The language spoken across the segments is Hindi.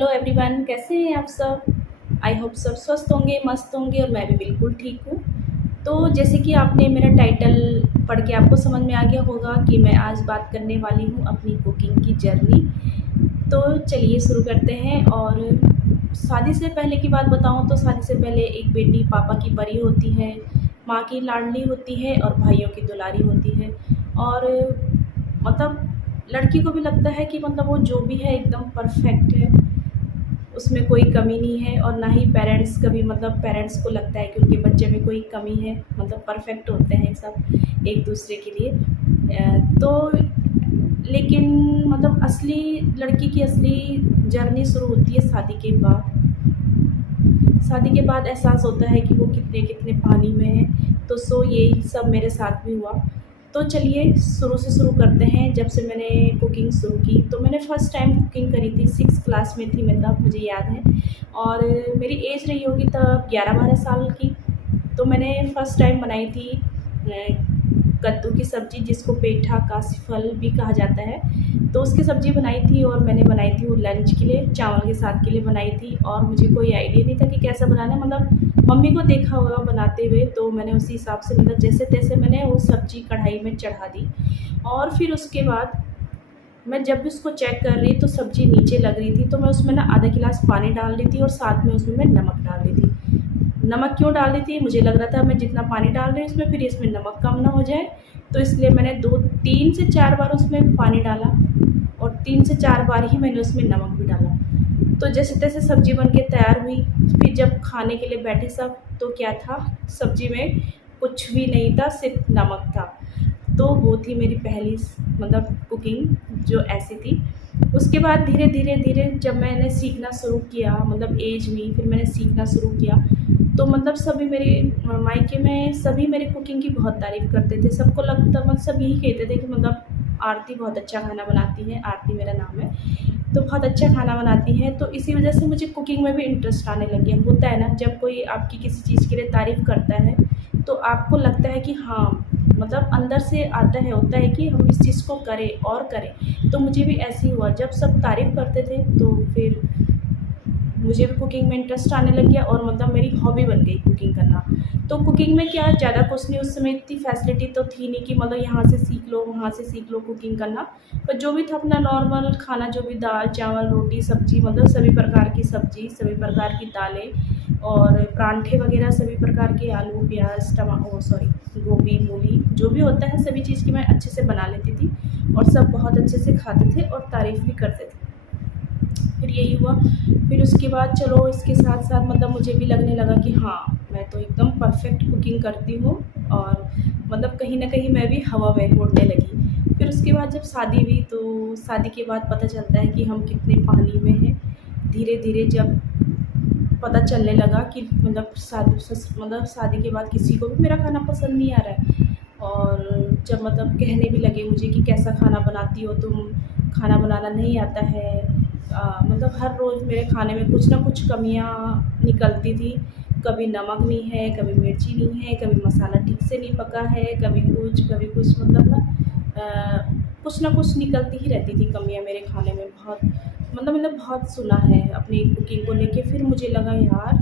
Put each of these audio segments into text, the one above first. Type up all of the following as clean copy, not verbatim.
हेलो एवरीवन, कैसे हैं आप सब। आई होप सब स्वस्थ होंगे, मस्त होंगे और मैं भी बिल्कुल ठीक हूँ। तो जैसे कि आपने मेरा टाइटल पढ़ के आपको समझ में आ गया होगा कि मैं आज बात करने वाली हूँ अपनी कुकिंग की जर्नी। तो चलिए शुरू करते हैं। और शादी से पहले की बात बताऊँ तो शादी से पहले एक बेटी पापा की परी होती है, माँ की लाडली होती है और भाइयों की दुलारी होती है। और मतलब लड़की को भी लगता है कि मतलब वो जो भी है एकदम परफेक्ट है, उसमें कोई कमी नहीं है। और ना ही पेरेंट्स कभी मतलब पेरेंट्स को लगता है कि उनके बच्चे में कोई कमी है, मतलब परफेक्ट होते हैं सब एक दूसरे के लिए। तो लेकिन मतलब असली लड़की की असली जर्नी शुरू होती है शादी के बाद। शादी के बाद एहसास होता है कि वो कितने कितने पानी में है। तो यही सब मेरे साथ भी हुआ। तो चलिए शुरू से शुरू करते हैं। जब से मैंने कुकिंग शुरू की तो मैंने फ़र्स्ट टाइम कुकिंग करी थी, 6 क्लास में थी मैं तब, मुझे याद है। और मेरी एज रही होगी तब 11-12 साल की। तो मैंने फ़र्स्ट टाइम बनाई थी कद्दू की सब्ज़ी, जिसको पेठा काशीफल भी कहा जाता है। तो उसकी सब्ज़ी बनाई थी और मैंने बनाई थी वो लंच के लिए, चावल के साथ के लिए बनाई थी। और मुझे कोई आइडिया नहीं था कि कैसा बनाना है, मतलब मम्मी को देखा होगा बनाते हुए, तो मैंने उसी हिसाब से मतलब जैसे तैसे मैंने वो सब्ज़ी कढ़ाई में चढ़ा दी। और फिर उसके बाद मैं जब भी उसको चेक कर रही तो सब्ज़ी नीचे लग रही थी, तो मैं उसमें ना आधा गिलास पानी डाल दी थी और साथ में उसमें मैं नमक डाल दी थी। नमक क्यों डाल दी थी, मुझे लग रहा था मैं जितना पानी डाल रही हूँ इसमें फिर इसमें नमक कम ना हो जाए। तो इसलिए मैंने 3 से 4 बार उसमें पानी डाला और 3 से 4 बार ही मैंने उसमें नमक भी डाला। तो जैसे तैसे सब्ज़ी बन के तैयार हुई। फिर जब खाने के लिए बैठे सब, तो क्या था, सब्ज़ी में कुछ भी नहीं था, सिर्फ नमक था। तो वो थी मेरी पहली मतलब कुकिंग जो ऐसी थी। उसके बाद धीरे धीरे धीरे जब मैंने सीखना शुरू किया, मतलब एज हुई, फिर मैंने सीखना शुरू किया। तो मतलब सभी मेरे मायके में सभी मेरी कुकिंग की बहुत तारीफ़ करते थे। सबको लगता मतलब सब यही कहते थे कि मतलब आरती बहुत अच्छा खाना बनाती है, आरती मेरा नाम है, तो बहुत अच्छा खाना बनाती है। तो इसी वजह से मुझे कुकिंग में भी इंटरेस्ट आने लग गया। होता है ना, जब कोई आपकी किसी चीज़ के लिए तारीफ़ करता है तो आपको लगता है कि हाँ, मतलब अंदर से आता है, होता है कि हम इस चीज़ को करें और करें। तो मुझे भी ऐसे ही हुआ, जब सब तारीफ़ करते थे तो फिर मुझे भी कुकिंग में इंटरेस्ट आने लग गया और मतलब मेरी हॉबी बन गई कुकिंग करना। तो कुकिंग में क्या ज़्यादा कुछ नहीं, उस समय इतनी फैसिलिटी तो थी नहीं कि मतलब यहाँ से सीख लो वहाँ से सीख लो कुकिंग करना। पर जो भी था अपना नॉर्मल खाना, जो भी दाल चावल रोटी सब्ज़ी, मतलब सभी प्रकार की सब्ज़ी, सभी प्रकार की दालें और परांठे वगैरह, सभी प्रकार के आलू प्याज गोभी मूली जो भी होता है सभी चीज़ की मैं अच्छे से बना लेती थी। और सब बहुत अच्छे से खाते थे और तारीफ़ भी करते थे। फिर यही हुआ। फिर उसके बाद चलो इसके साथ साथ मतलब मुझे भी लगने लगा कि हाँ, मैं तो एकदम परफेक्ट कुकिंग करती हूँ। और मतलब कहीं न कहीं मैं भी हवा में उड़ने लगी। फिर उसके बाद जब शादी हुई तो शादी के बाद पता चलता है कि हम कितने पानी में हैं। धीरे-धीरे जब पता चलने लगा कि मतलब शादी के बाद किसी को भी मेरा खाना पसंद नहीं आ रहा है। और जब मतलब कहने भी लगे मुझे कि कैसा खाना बनाती हो तुम, खाना बनाना नहीं आता है। मतलब हर रोज़ मेरे खाने में कुछ ना कुछ कमियाँ निकलती थी। कभी नमक नहीं है, कभी मिर्ची नहीं है, कभी मसाला ठीक से नहीं पका है, कभी कुछ मतलब ना कुछ ना कुछ निकलती ही रहती थी कमियाँ मेरे खाने में। बहुत मतलब मैंने बहुत सुना है अपनी कुकिंग को लेके। फिर मुझे लगा यार,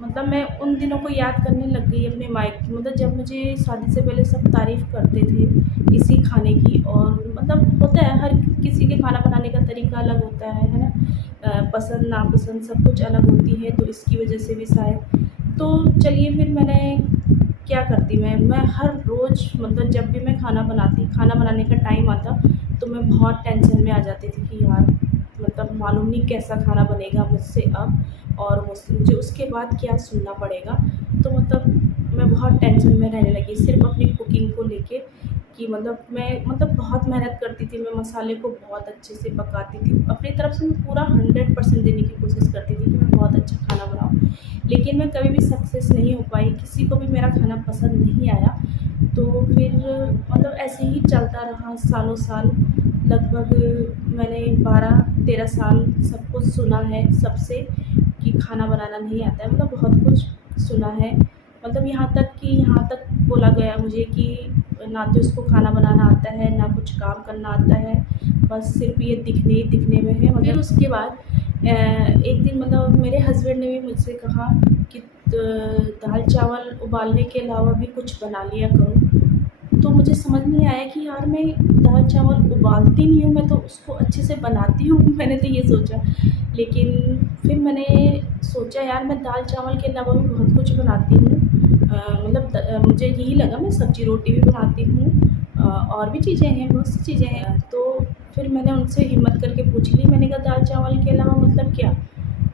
मतलब मैं उन दिनों को याद करने लग गई अपने मायके, मतलब जब मुझे शादी से पहले सब तारीफ़ करते थे इसी खाने की। और मतलब होता है हर किसी के खाना बनाने का तरीका अलग होता है ना। पसंद नापसंद सब कुछ अलग होती है, तो इसकी वजह से भी शायद। तो चलिए फिर मैंने क्या करती, मैं हर रोज़ मतलब जब भी मैं खाना बनाने का टाइम आता तो मैं बहुत टेंशन में आ जाती थी कि यार मतलब मालूम नहीं कैसा खाना बनेगा मुझसे अब, और मुझे उसके बाद क्या सुनना पड़ेगा। तो मतलब मैं बहुत टेंशन में रहने लगी सिर्फ़ अपनी कुकिंग को लेके। कि मतलब मैं मतलब बहुत मेहनत करती थी, मैं मसाले को बहुत अच्छे से पकाती थी, अपनी तरफ से मैं पूरा 100% देने की कोशिश करती थी कि मैं बहुत अच्छा खाना बनाऊँ। लेकिन मैं कभी भी सक्सेस नहीं हो पाई, किसी को भी मेरा खाना पसंद नहीं आया। तो फिर मतलब ऐसे ही चलता रहा सालों साल। लगभग मैंने 12-13 साल सब कुछ सुना है सबसे कि खाना बनाना नहीं आता है, मतलब बहुत कुछ सुना है। मतलब यहाँ तक बोला गया मुझे कि ना तो इसको खाना बनाना आता है, ना कुछ काम करना आता है, बस सिर्फ़ ये दिखने ही दिखने में है। फिर उसके बाद एक दिन मतलब मेरे हस्बैंड ने भी मुझसे कहा कि दाल चावल उबालने के अलावा भी कुछ बना लिया करो। तो मुझे समझ नहीं आया कि यार मैं दाल चावल उबालती नहीं हूँ, मैं तो उसको अच्छे से बनाती हूँ। मैंने तो ये सोचा, लेकिन फिर मैंने सोचा यार मैं दाल चावल के अलावा भी बहुत कुछ बनाती हूँ। मुझे यही लगा मैं सब्ज़ी रोटी भी बनाती हूँ, और भी चीज़ें हैं, बहुत सी चीज़ें हैं। तो फिर मैंने उनसे हिम्मत करके पूछ ली, मैंने कहा दाल चावल के अलावा मतलब क्या?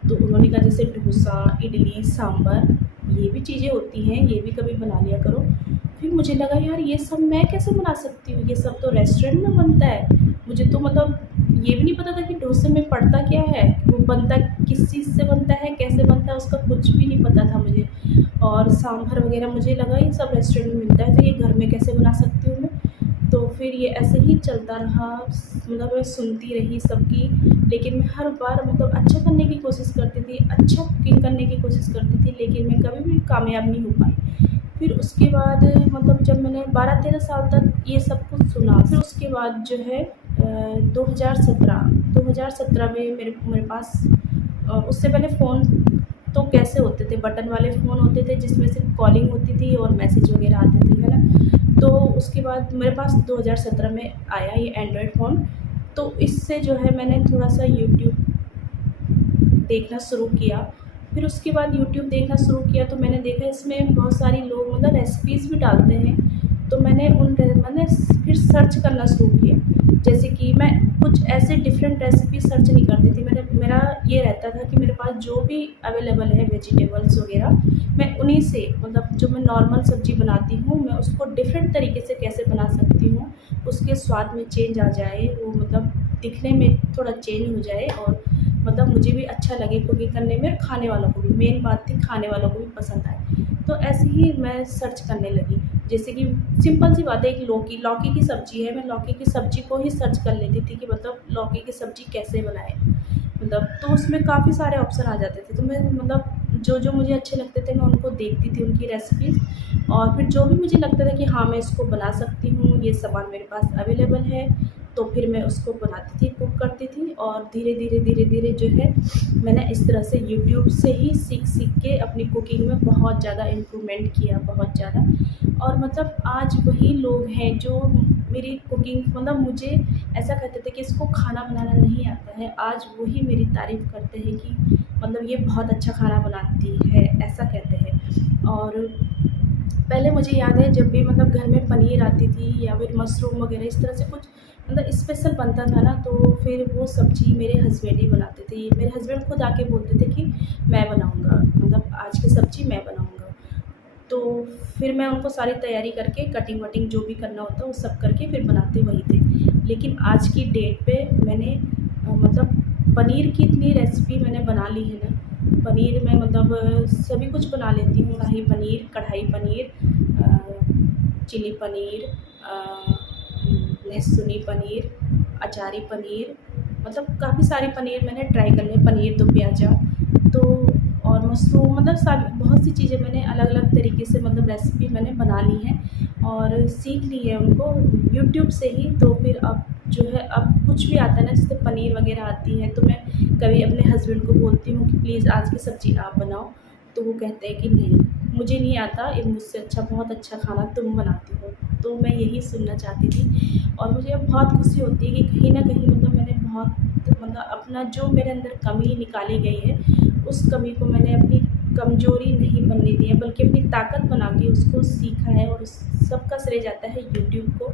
तो उन्होंने कहा जैसे डोसा, इडली, सांभर, ये भी चीज़ें होती हैं, ये भी कभी बना लिया करो। फिर मुझे लगा यार ये सब मैं कैसे बना सकती हूँ? ये सब तो रेस्टोरेंट में बनता है। मुझे तो मतलब ये भी नहीं पता था कि डोसे में पड़ता क्या है, वो बनता किस चीज़ से बनता है, कैसे बनता है, उसका कुछ भी नहीं पता था मुझे। और सांभर वग़ैरह मुझे लगा ये सब रेस्टोरेंट में मिलता है, तो ये घर में कैसे बना सकती हूँ मैं? तो फिर ये ऐसे ही चलता रहा, मतलब मैं सुनती रही सबकी, लेकिन मैं हर बार मतलब अच्छा करने की कोशिश करती थी, अच्छा कुकिंग करने की कोशिश करती थी, लेकिन मैं कभी भी कामयाब नहीं हो पाई। फिर उसके बाद मतलब जब मैंने 12-13 साल तक ये सब कुछ सुना, फिर उसके बाद जो है 2017 में मेरे मेरे पास उससे पहले फ़ोन तो कैसे होते थे, बटन वाले फ़ोन होते थे जिसमें सिर्फ़ कॉलिंग होती थी और मैसेज वग़ैरह आते थे, है ना? तो उसके बाद मेरे पास 2017 में आया ये एंड्रॉयड फ़ोन, तो इससे जो है मैंने थोड़ा-सा यूट्यूब देखना शुरू किया। फिर उसके बाद यूट्यूब देखना शुरू किया तो मैंने देखा इसमें बहुत सारी लोग मतलब रेसिपीज़ भी डालते हैं, तो मैंने फिर सर्च करना शुरू किया। जैसे कि मैं कुछ ऐसे डिफरेंट रेसिपी सर्च नहीं करती थी, मेरा ये रहता था कि मेरे पास जो भी अवेलेबल है वेजिटेबल्स वग़ैरह, मैं उन्हीं से मतलब जो मैं नॉर्मल सब्ज़ी बनाती हूँ, मैं उसको डिफरेंट तरीके से कैसे बना सकती हूँ, उसके स्वाद में चेंज आ जाए, वो मतलब दिखने में थोड़ा चेंज हो जाए और मतलब मुझे भी अच्छा लगे कुकिंग करने में और खाने वालों को भी, मेन बात थी खाने वालों को भी पसंद आए। तो ऐसे ही मैं सर्च करने लगी। जैसे कि सिंपल सी बात है, एक लौकी लौकी की सब्ज़ी है, मैं लौकी की सब्ज़ी को ही सर्च कर लेती थी कि मतलब लौकी की सब्ज़ी कैसे बनाएँ? मतलब तो उसमें काफ़ी सारे ऑप्शन आ जाते थे, तो मैं मतलब जो मुझे अच्छे लगते थे मैं उनको देखती थी उनकी रेसिपीज़, और फिर जो भी मुझे लगता था कि हाँ, मैं इसको बना सकती हूँ, ये सामान मेरे पास अवेलेबल है, तो फिर मैं उसको बनाती थी, कुक करती थी, और धीरे-धीरे जो है मैंने इस तरह से यूट्यूब से ही सीख के अपनी कुकिंग में बहुत ज़्यादा इम्प्रूवमेंट किया, बहुत ज़्यादा। और मतलब आज वही लोग हैं जो मेरी कुकिंग मतलब मुझे ऐसा कहते थे कि इसको खाना बनाना नहीं आता है, आज वही मेरी तारीफ़ करते हैं कि मतलब ये बहुत अच्छा खाना बनाती है, ऐसा कहते हैं। और पहले मुझे याद है जब भी मतलब घर में पनीर आती थी या फिर मशरूम वग़ैरह इस तरह से कुछ मतलब स्पेशल बनता था ना, तो फिर वो सब्ज़ी मेरे हस्बैंड ही बनाते थे। मेरे हस्बैंड खुद आके बोलते थे कि मैं बनाऊँगा, मतलब आज की सब्ज़ी मैं बनाऊँगा। तो फिर मैं उनको सारी तैयारी करके कटिंग-वटिंग जो भी करना होता वो सब करके फिर बनाते वही थे। लेकिन आज की डेट पे मैंने मतलब पनीर की इतनी रेसिपी मैंने बना ली है ना, पनीर में मतलब सभी कुछ बना लेती हूँ, शाही पनीर, कढ़ाई पनीर, चिली पनीर, लहसुनी पनीर, अचारी पनीर, मतलब काफ़ी सारे पनीर मैंने ट्राई कर लिए, पनीर दो प्याज़ा, तो और मशरूम, मतलब सारी बहुत सी चीज़ें मैंने अलग-अलग तरीके से मतलब रेसिपी मैंने बना ली हैं और सीख ली है उनको यूट्यूब से ही। तो फिर अब जो है अब कुछ भी आता है ना, जैसे पनीर वग़ैरह आती है, तो मैं कभी अपने हस्बैंड को बोलती हूँ कि प्लीज़ आज की सब्ज़ी आप बनाओ, तो वो कहते हैं कि नहीं, मुझे नहीं आता, ये मुझसे अच्छा बहुत अच्छा खाना तुम बनाती हो। तो मैं यही सुनना चाहती थी और मुझे अब बहुत खुशी होती है कि कहीं न कहीं मतलब मैंने बहुत मतलब अपना जो मेरे अंदर कमी निकाली गई है, उस कमी को मैंने अपनी कमज़ोरी नहीं बनने दिया, बल्कि अपनी ताकत बना के उसको सीखा है, और उस सबका श्रेय जाता है यूट्यूब को।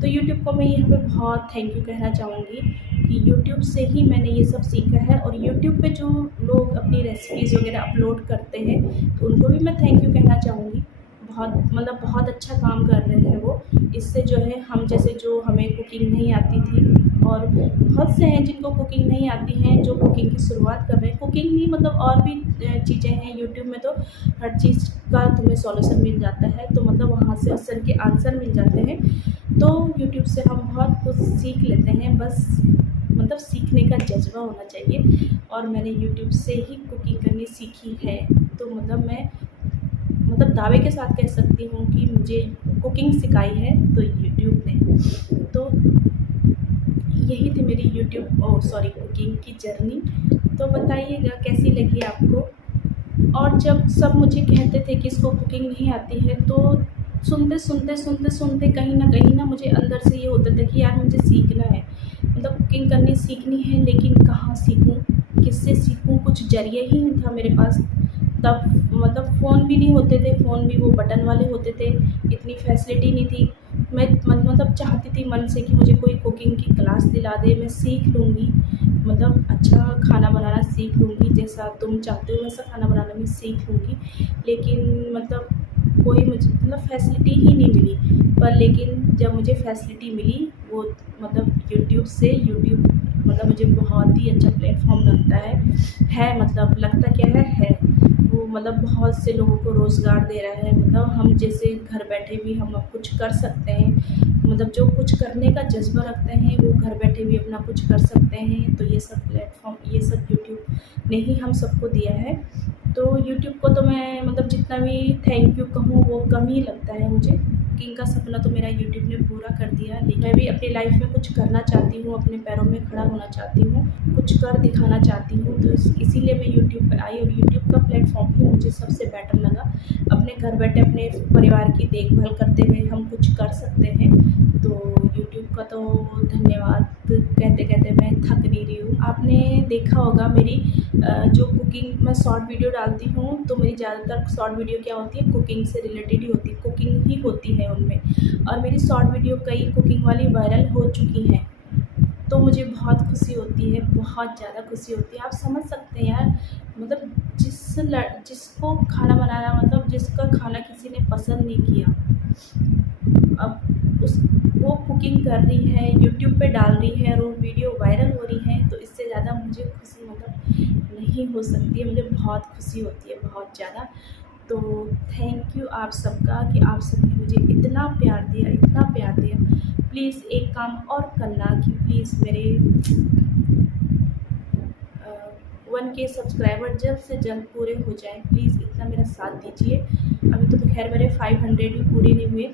तो यूट्यूब को मैं यहाँ पे बहुत थैंक यू कहना चाहूँगी कि यूट्यूब से ही मैंने ये सब सीखा है, और यूट्यूब पे जो लोग अपनी रेसिपीज़ वग़ैरह अपलोड करते हैं, तो उनको भी मैं थैंक यू कहना चाहूँगी। बहुत मतलब बहुत अच्छा काम कर रहे हैं वो। इससे जो है हम जैसे जो हमें कुकिंग नहीं आती थी, और बहुत से हैं जिनको कुकिंग नहीं आती हैं, जो कुकिंग की शुरुआत कर रहे हैं। कुकिंग नहीं मतलब और भी चीज़ें हैं, यूट्यूब में तो हर चीज़ का तुम्हें सॉल्यूशन मिल जाता है, तो मतलब वहाँ से क्वेश्चन के आंसर मिल जाते हैं। तो यूट्यूब से हम बहुत कुछ सीख लेते हैं, बस मतलब सीखने का जज़्बा होना चाहिए, और मैंने यूट्यूब से ही कुकिंग करनी सीखी है। तो मतलब मैं मतलब दावे के साथ कह सकती हूँ कि मुझे कुकिंग सिखाई है तो यूट्यूब ने। तो यही थी मेरी कुकिंग की जर्नी। तो बताइएगा कैसी लगी आपको। और जब सब मुझे कहते थे कि इसको कुकिंग नहीं आती है, तो सुनते कहीं न मुझे अंदर से ये होता था कि यार मुझे सीखना है। मतलब कुकिंग करनी सीखनी है, लेकिन कहाँ सीखूँ, किससे सीखूँ? कुछ ज़रिए ही नहीं था मेरे पास। तब मतलब फ़ोन भी नहीं होते थे, फ़ोन भी वो बटन वाले होते थे, इतनी फैसिलिटी नहीं थी। मैं मतलब चाहती थी मन से कि मुझे कोई कुकिंग की क्लास दिला दे, मैं सीख लूँगी, मतलब अच्छा खाना बनाना सीख लूँगी, जैसा तुम चाहते हो वैसा खाना बनाना मैं सीख लूँगी। लेकिन मतलब कोई मुझे मतलब फैसिलिटी ही नहीं मिली। पर लेकिन जब मुझे फैसिलिटी मिली वो मतलब यूट्यूब से, यूट्यूब मतलब मुझे बहुत ही अच्छा प्लेटफ़ॉर्म लगता है मतलब लगता क्या है। वो मतलब बहुत से लोगों को रोज़गार दे रहा है, मतलब हम जैसे घर बैठे भी हम अब कुछ कर सकते हैं। मतलब जो कुछ करने का जज़्बा रखते हैं वो घर बैठे भी अपना कुछ कर सकते हैं। तो ये सब प्लेटफ़ॉर्म, ये सब यूट्यूब ने ही हम सबको दिया है। तो यूट्यूब को तो मैं मतलब जितना भी थैंक यू कहूँ वो कम ही लगता है मुझे। कुकिंग का सपना तो मेरा यूट्यूब ने पूरा कर दिया, लेकिन मैं भी अपनी लाइफ़ में कुछ करना चाहती हूँ, अपने पैरों में खड़ा होना चाहती हूँ, कुछ कर दिखाना चाहती हूँ। तो इसीलिए मैं यूट्यूब पे आई, और यूट्यूब का प्लेटफ़ॉर्म ही मुझे सबसे बेटर लगा। अपने घर बैठे अपने परिवार की देखभाल करते हुए हम कुछ कर सकते हैं। तो यूट्यूब का तो धन्यवाद कहते-कहते मैं थक नहीं रही हूँ। आपने देखा होगा मेरी जो कुकिंग मैं शॉर्ट वीडियो डालती हूँ, तो मेरी ज़्यादातर शॉर्ट वीडियो क्या होती है, कुकिंग से रिलेटेड ही होती है, कुकिंग ही होती है उनमें। और मेरी शॉर्ट वीडियो कई कुकिंग वाली वायरल हो चुकी हैं। तो मुझे बहुत खुशी होती है, बहुत ज़्यादा खुशी होती है। आप समझ सकते हैं यार, मतलब जिसको खाना बनाना, मतलब जिसका खाना किसी ने पसंद नहीं किया, अब वो कुकिंग कर रही है, यूट्यूब पे डाल रही है और वो वीडियो वायरल हो रही है, तो इससे ज़्यादा मुझे खुशी मतलब नहीं हो सकती है। मुझे बहुत खुशी होती है, बहुत ज़्यादा। तो थैंक यू आप सबका कि आप सबने मुझे इतना प्यार दिया, इतना प्यार दिया। प्लीज़ एक काम और करना कि प्लीज़ मेरे 1K सब्सक्राइबर जल्द से जल्द पूरे हो जाएँ। प्लीज़ इतना मेरा साथ दीजिए। अभी तो खैर मेरे 500 भी पूरे नहीं हुए,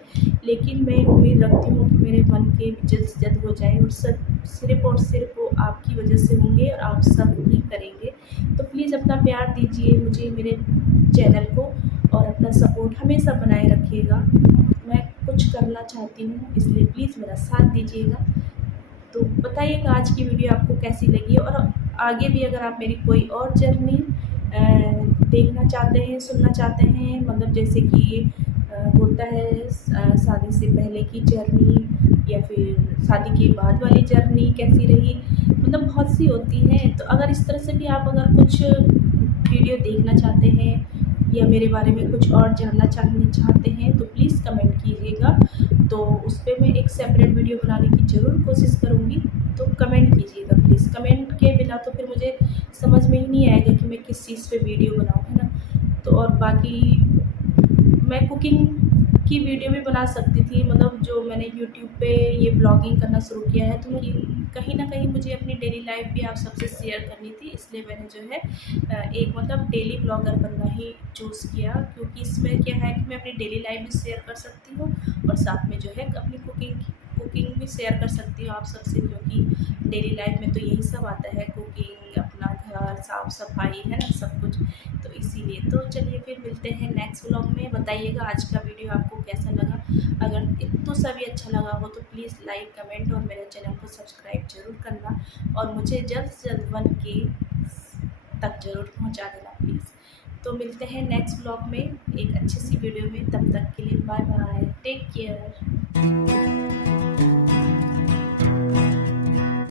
लेकिन मैं उम्मीद रखती हूँ कि मेरे 1K भी जल्द से जल्द हो जाएँ, और सिर्फ़ और सिर्फ़ वो आपकी वजह से होंगे और आप सब ही करेंगे। तो प्लीज़ अपना प्यार दीजिए मुझे, मेरे चैनल को, और अपना सपोर्ट हमेशा बनाए रखिएगा। मैं कुछ करना चाहती हूँ, इसलिए प्लीज़ मेरा साथ दीजिएगा। तो बताइएगा आज की वीडियो आपको कैसी लगी, और आगे भी अगर आप मेरी कोई और जर्नी देखना चाहते हैं, सुनना चाहते हैं, मतलब जैसे कि होता है शादी से पहले की जर्नी या फिर शादी के बाद वाली जर्नी कैसी रही, मतलब बहुत सी होती हैं। तो अगर इस तरह से भी आप अगर कुछ वीडियो देखना चाहते हैं या मेरे बारे में कुछ और जानना चाहते हैं, तो प्लीज़ कमेंट कीजिएगा। तो उस पे मैं एक सेपरेट वीडियो बनाने की ज़रूर कोशिश करूँगी। तो कमेंट कीजिएगा प्लीज़। कमेंट के बिना तो फिर मुझे समझ में ही नहीं आएगा कि मैं किस चीज़ पे वीडियो बनाऊँ, है ना? तो और बाकी मैं कुकिंग की वीडियो भी बना सकती थी, मतलब जो मैंने यूट्यूब पे ये ब्लॉगिंग करना शुरू किया है, तो कहीं न कहीं मुझे अपनी डेली लाइफ़ भी आप सबसे शेयर करनी थी, इसलिए मैंने जो है एक मतलब डेली ब्लॉगर बनना ही चूज़ किया, क्योंकि इसमें क्या है कि मैं अपनी डेली लाइफ़ भी शेयर कर सकती हूँ, और साथ में जो है अपनी कुकिंग भी शेयर कर सकती हूँ आप सबसे, क्योंकि डेली लाइफ़ में तो यही सब आता है, कुकिंग, अपना घर, साफ़-सफाई, है ना, सब कुछ। तो इसीलिए तो चलिए फिर मिलते हैं नेक्स्ट व्लॉग में। बताइएगा आज का वीडियो आपको कैसा लगा। अगर इतना सा भी अच्छा लगा हो तो प्लीज़ लाइक, कमेंट और मेरे चैनल को सब्सक्राइब ज़रूर करना, और मुझे जल्द से जल्द 1K तक ज़रूर पहुंचा देना प्लीज़। तो मिलते हैं नेक्स्ट व्लॉग में एक अच्छी सी वीडियो में। तब तक के लिए बाय बाय, टेक केयर।